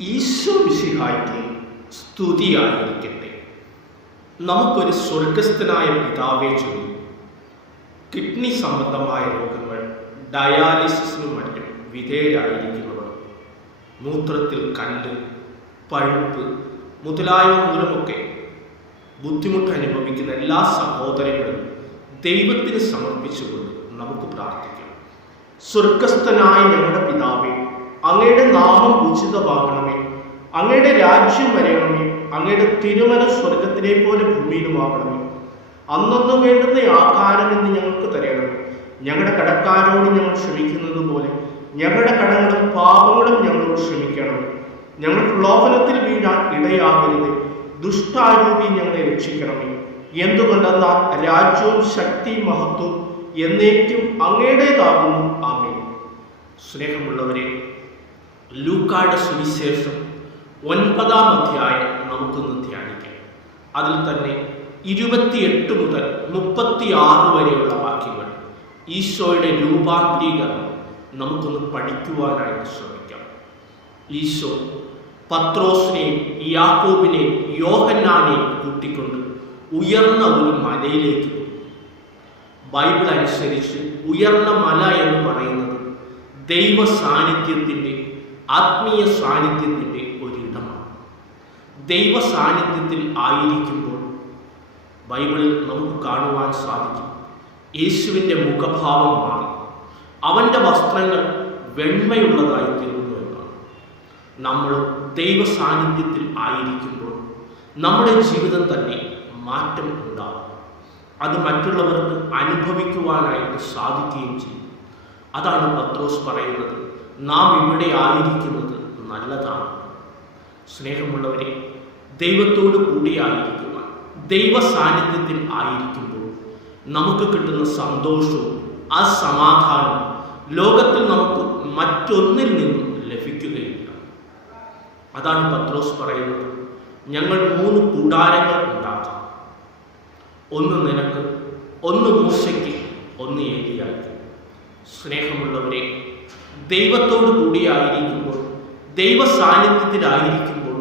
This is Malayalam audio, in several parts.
ഈശോ മിശിഹായ്ക്ക് സ്തുതിയായിരിക്കട്ടെ. നമുക്കൊരു സ്വർഗസ്ഥനായ പിതാവെ ചൊല്ലി. കിഡ്നി സംബന്ധമായ രോഗങ്ങൾ ഡയാലിസിസിനും മറ്റും വിധേയരായിരിക്കുന്നവർ മൂത്രത്തിൽ കല്ല് പഴുപ്പ് മുതലായവ മൂലമൊക്കെ ബുദ്ധിമുട്ട് അനുഭവിക്കുന്ന എല്ലാ സഹോദരങ്ങളും ദൈവത്തിന് സമർപ്പിച്ചുകൊണ്ട് നമുക്ക് പ്രാർത്ഥിക്കാം. സ്വർഗസ്ഥനായ ഞങ്ങളുടെ പിതാവേ നാമം ഉചിതമാകണമേ അങ്ങയുടെ രാജ്യം വരയണമേ അങ്ങയുടെ തിരുമല സ്വർഗത്തിലെ പോലെ ഭൂമിയിലുമാകണമേ അന്നൊന്നും വേണ്ടുന്ന ആകാരം എന്ന് ഞങ്ങൾക്ക് തരണമേ. ഞങ്ങളുടെ കടക്കാരോട് ഞങ്ങൾ ക്ഷമിക്കുന്നത് പോലെ ഞങ്ങളുടെ കടങ്ങളും പാപങ്ങളും ഞങ്ങളോട് ക്ഷമിക്കണം ഞങ്ങൾ പ്രലോഭനത്തിൽ വീഴാൻ ഇടയാകരുത്. ദുഷ്ടാരൂപി ഞങ്ങളെ രക്ഷിക്കണമേ. എന്തുകൊണ്ടെന്നാൽ രാജ്യവും ശക്തി മഹത്വം എന്നേക്കും അങ്ങയുടേതാകുന്നു. ആമേ സ്നേഹമുള്ളവരെ ലൂക്കായുടെ സുവിശേഷം ഒൻപതാം അധ്യായം നമുക്കൊന്ന് ധ്യാനിക്കാം. അതിൽ തന്നെ ഇരുപത്തിയെട്ട് മുതൽ മുപ്പത്തിയാറ് വരെയുള്ള വാക്യങ്ങൾ ഈശോയുടെ രൂപാന്തരീകരണം നമുക്കൊന്ന് പഠിക്കുവാനായിട്ട് ശ്രമിക്കാം. ഈശോ പത്രോസിനെയും യാക്കോബിനെയും യോഹന്നാനെയും കൂട്ടിക്കൊണ്ട് ഉയർന്ന ഒരു മലയിലേക്ക് ബൈബിൾ അനുസരിച്ച് ഉയർന്ന മല എന്ന് പറയുന്നത് ദൈവ സാന്നിധ്യത്തിന്റെ ആത്മീയ സാന്നിധ്യത്തിന്റെ ഒരിടമാണ്. ദൈവ സാന്നിധ്യത്തിൽ ആയിരിക്കുമ്പോൾ ബൈബിളിൽ നമുക്ക് കാണുവാൻ സാധിക്കും. യേശുവിന്റെ മുഖഭാവം മാറി. അവന്റെ വസ്ത്രങ്ങൾ വെണ്മയുള്ളതായി തീർന്നു എന്നാണ്. നമ്മൾ ദൈവ സാന്നിധ്യത്തിൽ ആയിരിക്കുമ്പോൾ നമ്മുടെ ജീവിതം തന്നെ മാറ്റം ഉണ്ടാകും. അത് മറ്റുള്ളവർക്ക് അനുഭവിക്കുവാനായിട്ട് സാധിക്കുകയും ചെയ്യും. അതാണ് പത്രോസ് പറയുന്നത്. നാം ഇവിടെ ആയിരിക്കുന്നത് നല്ലതാണ്. സ്നേഹമുള്ളവരെ ദൈവത്തോട് ആയിരിക്കുക ദൈവ സാന്നിധ്യത്തിൽ ആയിരിക്കുമ്പോൾ നമുക്ക് കിട്ടുന്ന സന്തോഷവും ആ സമാധാനവും ലോകത്തിൽ നമുക്ക് മറ്റൊന്നിൽ നിന്നും ലഭിക്കുകയില്ല. അതാണ് പത്രോസ് പറയുന്നത്. ഞങ്ങൾ മൂന്ന് കൂടാരങ്ങൾ ഉണ്ടാക്കാം. ഒന്ന് നിനക്ക് ഒന്ന് മൂശയ്ക്ക് ഒന്ന് ഏരിയായിരിക്കും സ്നേഹമുള്ളവരെ ദൈവത്തോട് കൂടിയായിരിക്കുമ്പോൾ ദൈവ സാന്നിധ്യത്തിലായിരിക്കുമ്പോൾ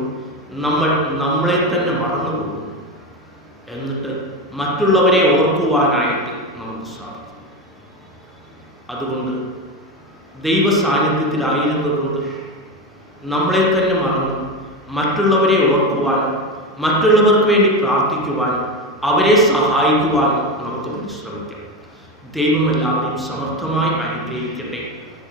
നമ്മൾ നമ്മളെ തന്നെ മറന്നു പോകുന്നു എന്നിട്ട് മറ്റുള്ളവരെ ഓർക്കുവാനായിട്ട് നമുക്ക് സാധിക്കും. അതുകൊണ്ട് ദൈവ സാന്നിധ്യത്തിലായിരുന്നുകൊണ്ട് നമ്മളെ തന്നെ മറന്ന് മറ്റുള്ളവരെ ഓർക്കുവാനും മറ്റുള്ളവർക്ക് വേണ്ടി പ്രാർത്ഥിക്കുവാനും അവരെ സഹായിക്കുവാനും നമുക്ക് പരിശ്രമിക്കാം ദൈവം എല്ലാവരെയും സമർത്ഥമായി അനുഗ്രഹിക്കട്ടെ.